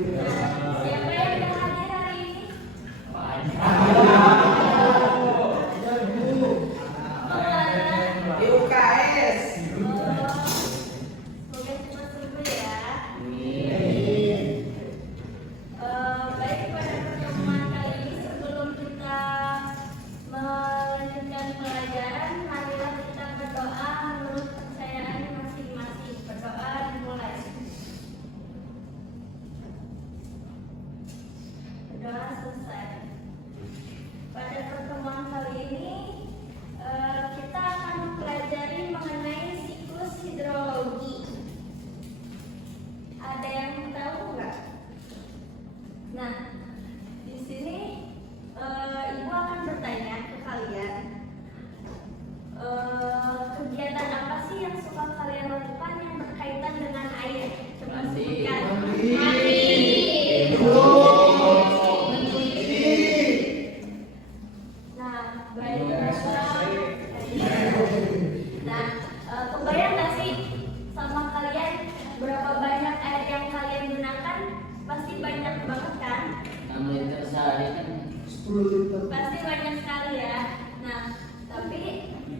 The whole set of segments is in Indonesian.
Siapa yang udah hadir hari ini? Di UKS. Semoga cepat sembuh ya. Baik, pada pertemuan kali ini sebelum kita melanjutkan pelajaran, marilah kita berdoa menurut kepercayaan masing-masing. Berdoa dimulai. Berdoa selesai. Pada pertemuan kali ini kita akan mempelajari mengenai siklus hidrologi. Ada yang tahu nggak? Nah, di sini ibu akan bertanya ke kalian, kegiatan apa sih yang suka kalian lakukan yang berkaitan dengan air? Coba sebutkan. Mandi. Nah, baik. Nah, kebayang nggak sih sama kalian berapa banyak air yang kalian gunakan? Pasti banyak banget kan? 6 liter sehari kan 10 liter. Pasti banyak sekali ya. Nah, tapi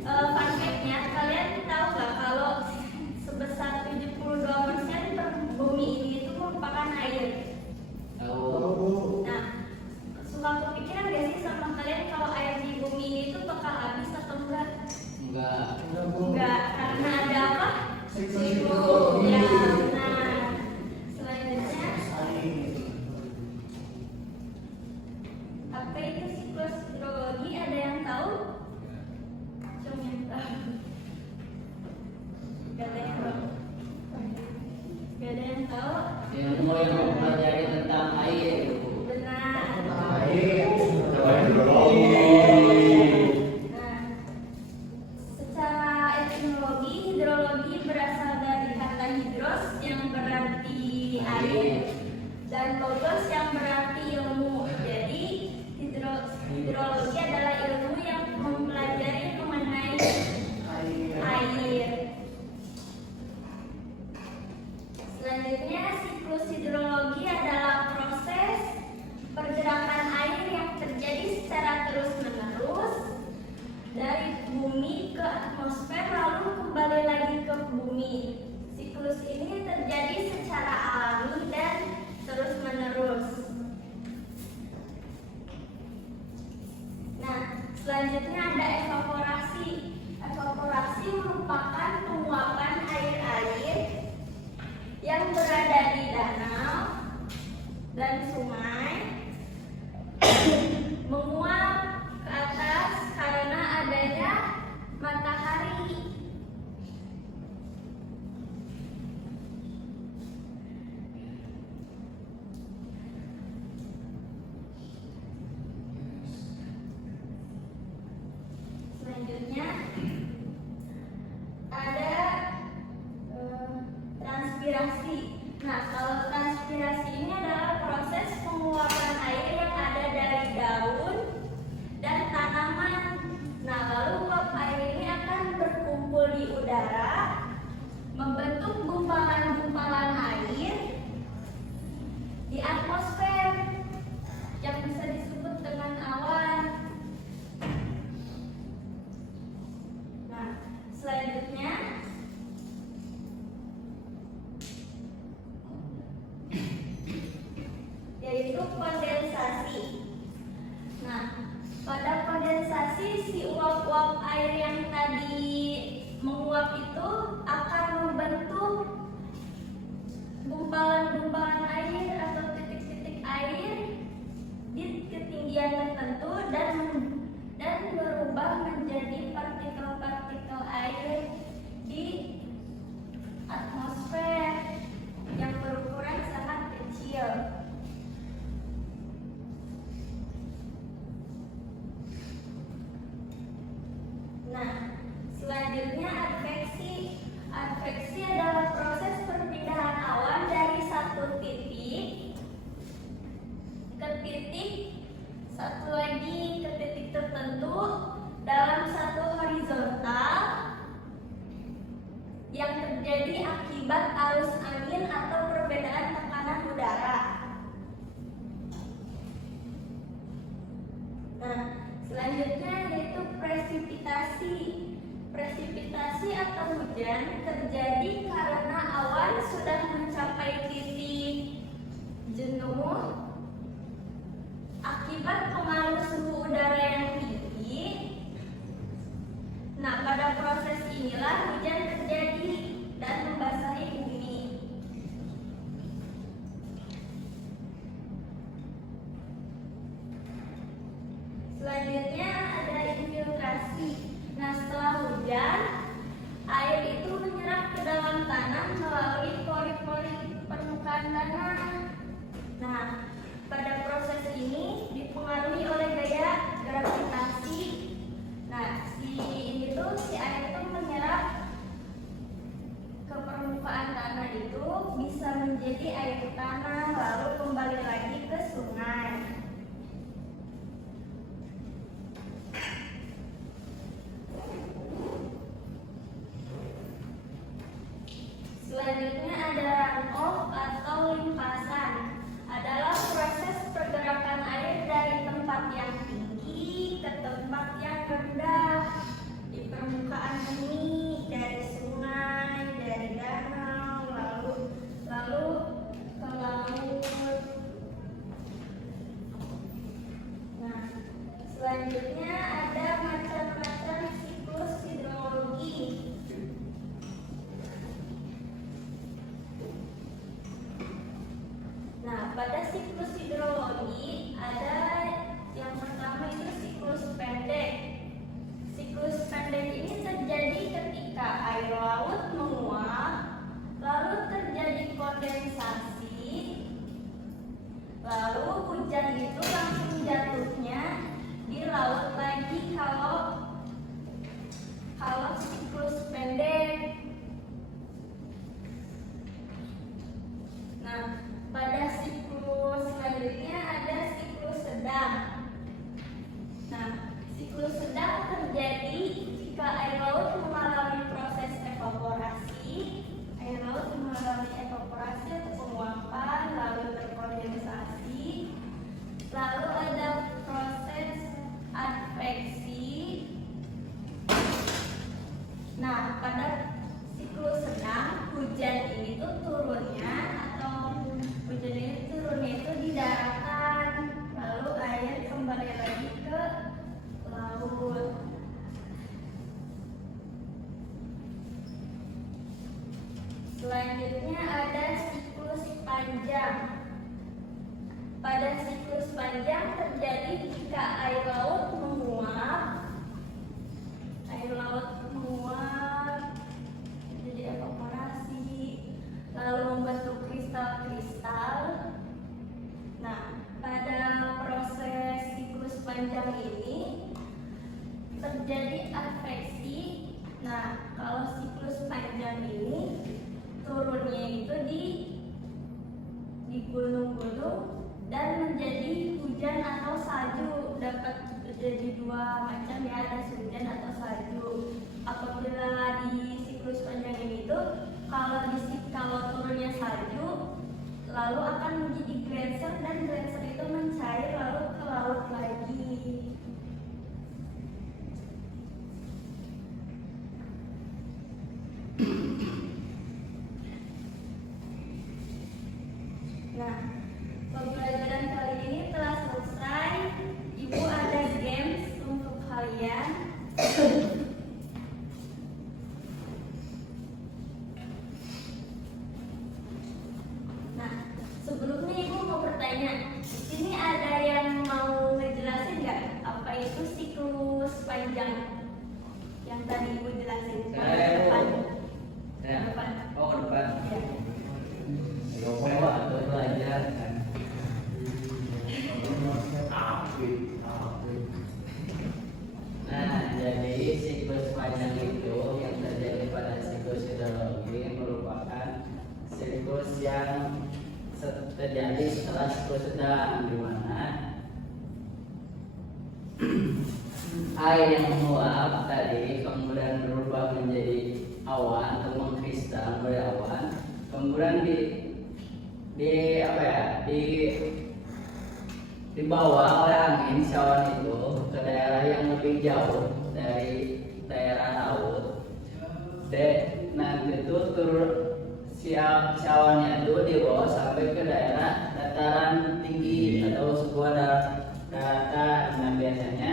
fun fact-nya, kalian tahu nggak kalau sebesar 72% bumi ini itu merupakan air? tahu. Nah, suka kepikiran nggak sih sama kalian kalau air di bumi ini itu bakal habis atau enggak? Enggak. Enggak, karena ada apa? Siklus. Ya, benar. Selanjutnya, apa itu siklus hidrologi? Ada yang tahu? Cuma yang tahu. Gak ada yang tahu. Gak ada yang tahu. Ilmu yang mempelajari tentang air. Benar. Nah, secara etimologi, hidrologi berasal dari kata hidros yang berarti air dan logos yang berarti ilmu. Jadi, hidrologi adalah ilmu yang mempelajari mengenai air. Selanjutnya, siklus hidrologi adalah proses pergerakan air yang terjadi secara terus-menerus dari bumi ke atmosfer lalu kembali lagi ke bumi. Siklus ini terjadi secara alami dan terus-menerus. Nah, selanjutnya ada evaporasi. Evaporasi merupakan penguapan air-air yang berada di danau dan sungai menguap ke atas karena adanya matahari. Selanjutnya ada transpirasi. Nah, kalau transpirasi ini adalah proses penguapan air yang ada dari daun dan tanaman. Nah, lalu uap air ini akan berkumpul di udara, membentuk gumpalan-gumpalan air di atmosfer yang bisa disebut dengan awan. Nah, selanjutnya yaitu kondensasi. Nah, pada kondensasi si uap-uap air yang tadi menguap itu akan membentuk gumpalan-gumpalan air atau titik-titik air di ketinggian tertentu dan berubah menjadi partikel-partikel air di atmosfer yang berukuran sangat kecil. Nah, selanjutnya adveksi. Adveksi adalah proses perpindahan awan dari satu titik ke titik satu lagi ke titik tertentu dalam satu horizontal yang terjadi akibat arus angin atau perbedaan tekanan udara. menjadi air tanah lalu kembali lagi ke sungai. Selanjutnya ada runoff atau limpasan. Adalah proses pergerakan air dari tempat yang tinggi ke tempat yang rendah di permukaan bumi, dari sungai, dari danau, lalu ke laut. Nah, selanjutnya ada macam-macam siklus hidrologi. Nah, pada siklus hidrologi ada yang pertama itu siklus pendek. Siklus pendek ini terjadi ketika air laut menguap, lalu terjadi kondensasi, lalu hujan itu langsung jatuhnya di laut lagi kalau siklus pendek. Nah, pada siklus selanjutnya ada siklus sedang. Nah, siklus sedang terjadi jika air laut mengalami proses evaporasi. Air laut mengalami evaporasi atau penguapan, lalu terkondensasi. Lalu ada proses adveksi. Nah, pada siklus sedang hujan ini tuh turunnya itu di daratan, lalu air kembali lagi ke laut. Selanjutnya ada siklus panjang. Pada siklus panjang terjadi jika air laut menguap, jadi evaporasi, lalu membentuk kristal-kristal. Nah, pada proses siklus panjang ini terjadi adveksi. Nah, kalau siklus panjang ini turunnya itu di gunung-gunung dan menjadi hujan atau salju. Dapat jadi dua macam ya, ada hujan atau salju. Apabila di siklus panjang ini tuh kalau turunnya salju lalu akan menjadi gletser dan gletser itu mencair lalu ke laut lagi. Nah, pembelajaran kali ini telah selesai. Ibu ada games untuk kalian. Nah, sebelumnya ibu mau bertanya. Di sini ada yang mau ngejelasin nggak apa itu siklus panjang yang tadi ibu jelasin? Depan. Oh, depan. Ya. Atau belajar kan. Nah, jadi siklus panjang itu yang terjadi pada siklus hidrologi merupakan siklus yang terjadi setelah siklus sedang, di mana air yang menguap tadi kemudian berubah menjadi awan atau mengkristal menjadi awan, kemudian dibawa oleh angin si awan itu ke daerah yang lebih jauh dari daerah laut. Nanti itu turun si awannya itu dibawa sampai ke daerah dataran tinggi atau sebuah daratan. Nah, biasanya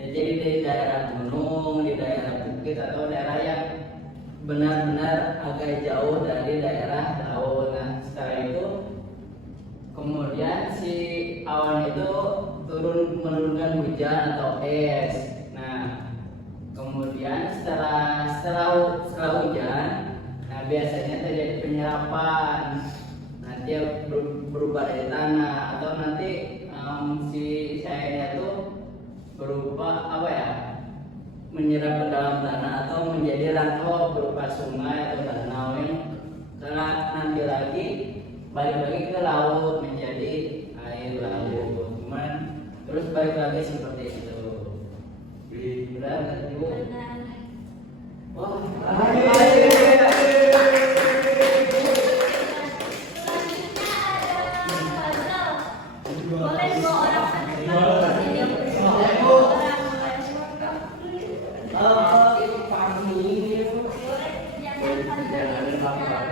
jadi di daerah gunung, di daerah bukit atau daerah yang benar-benar agak jauh dari daerah laut. Nah, setelah itu kemudian si awan itu menurunkan hujan atau es. Nah, kemudian setelah hujan, nah biasanya terjadi penyerapan. Nah, dia berubah dari tanah atau nanti si airnya itu berupa menyerap ke dalam tanah atau menjadi rantau berupa sungai atau danau yang nanti lagi balik lagi ke laut menjadi air laut. Cuman terus balik lagi seperti itu. Benar nggak Ibu? Benar. Wah, Selanjutnya ada puzzle. Boleh 2 orang ke depan. Jadi orang boleh. Boleh jangan puzzle ini sama-sama.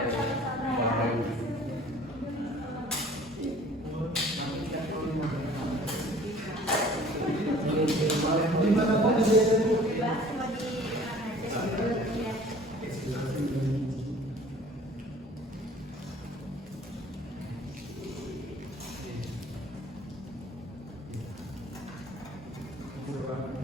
Di mana pun dia Bebas mau di mana aja. Kurang.